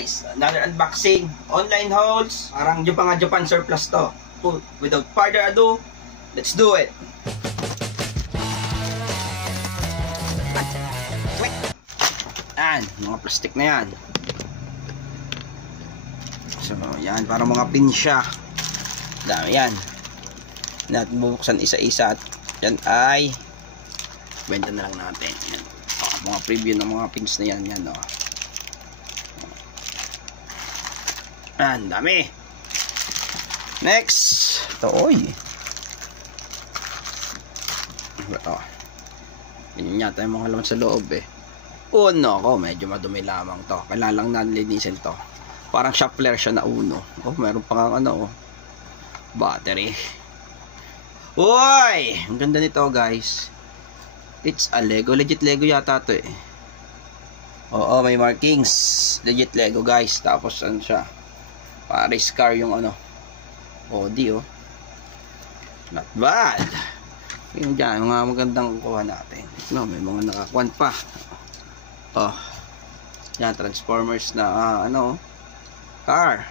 guys, another unboxing. Online hauls. Parang Japan surplus to. Without further ado, let's do it. Yan, mga plastic na yan. So, yan, parang mga pin siya. Dami yan. Natin bubuksan isa-isa at yan ay benta na lang natin. Yan. Mga preview ng mga pins na yan. Yan, oh. Yan, dami. Next. Ito, oy. Ito. Yan yata yung mga laman sa loob eh. Uno ko, medyo madumi lamang to. Kailangan lang natin linisin to. Parang shuffler siya na uno. Oh, meron pa kang ano, oh. Battery. Uy! Ang ganda nito, guys. It's a Lego. Legit Lego yata to eh. Oo, may markings. Legit Lego, guys. Tapos ano siya? Paris car yung ano. Body, oh. Not bad. Yung dyan, mga magandang kuha natin. No, may mga nakakuan pa. Oh. Yan, Transformers na ano, car.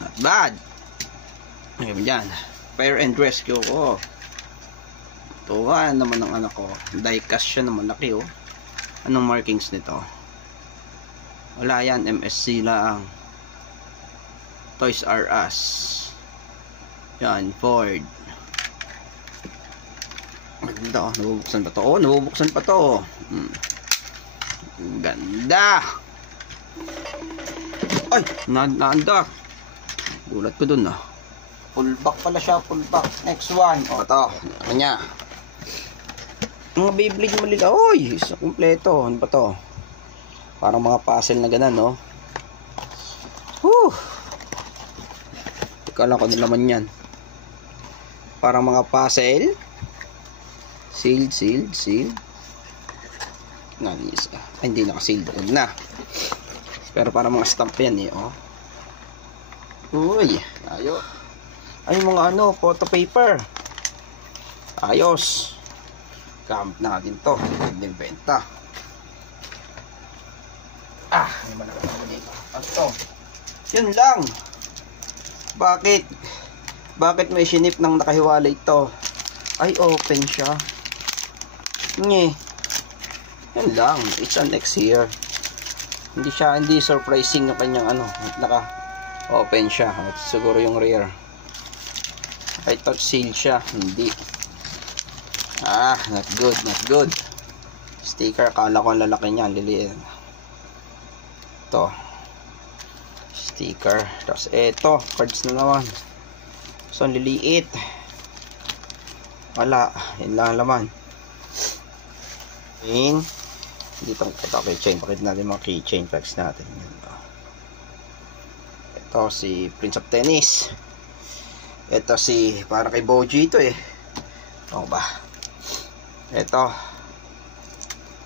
Not bad. Ngayon dyan, Fire and Rescue ko. Tuwa naman ng anak ko. Diecast siya na malaki, oh. Anong markings nito? Wala yan, MSC lang. Toys R Us. Yan, Ford. Ganda, oh. Nabubuksan pa to. Oh, nabubuksan pa to. Ganda. Ay, naanda. Gulat ko dun, ah. Full back pala siya, full back. Next one. O, ito. Ano niya? Mga Beyblade malila. Uy, isa kompleto. Ano ba to? Parang mga puzzle na ganan, no? Whew. Teka lang kung ano naman yan. Parang mga puzzle. Sealed. Nanis. Ay, hindi naka-sealed. Huwag na. Pero parang mga stamp yan, eh, oh. Uy, ayo. Ay, mga ano, photo paper. Ayos. Gamit natin to. Pwedeng benta. Ah, may malaki naman dito. Ano to? Yun lang. Bakit may sinip ng nakahiwalay ito? Ay, open siya. Nye. Yan lang. It's an X here. Hindi surprising yung kanyang ano. Naka-open siya. At siguro yung rear. I thought sealed siya. Hindi. Ah, not good. Sticker. Akala ko ang lalaki niya. Liliit. Ito. Sticker. Tapos eto. Cards na naman. So, ang liliit. Wala. Yan lang laman. Dito ang keychain. Pakita natin mga keychain packs natin. Ito si Prince of Tennis. Ito si para kay Boji ito eh. O ba? Ito.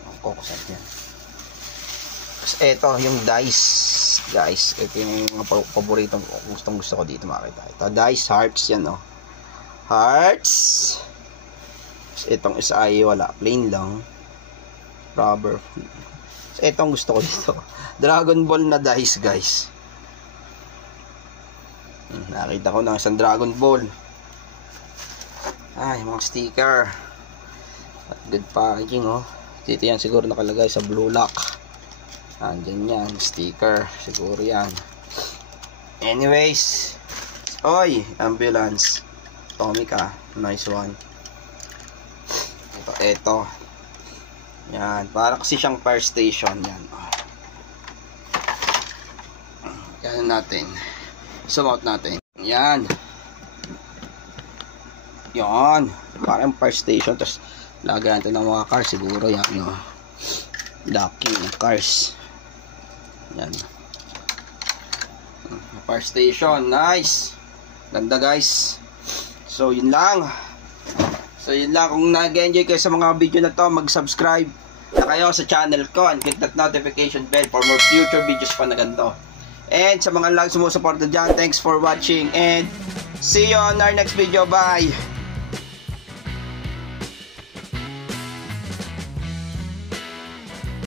Ang kukusan yan. Tapos ito yung dice. Guys, ito yung mga paborito gustong gusto ko dito makita. Ito dice hearts yan, oh. Hearts. Tapos itong isa ay wala, plain lang. Rubber. So, itong gusto ko dito. Dragon Ball na dice, guys. Nakita ko ng isang Dragon Ball. Ay, mga sticker. At good packaging, oh. Dito yan siguro nakalagay sa blue lock. Andyan yan, sticker. Siguro yan. Anyways. Oy, ambulance. Tomica. Nice one. Ito. Yan, para kasi siyang fire station yan. Yan natin. Zoom out natin. Yan. Yan. Parang fire station. Tapos lagyan natin ng mga cars. Siguro yan, no. Lucky ng cars. Yan. Fire station. Nice. Ganda, guys. So yun lang. Kung nag-enjoy kayo sa mga video na to, mag-subscribe na kayo sa channel ko and click that notification bell for more future videos pa na ganito. And sa mga sumusuporta dyan, thanks for watching and see you on our next video. Bye!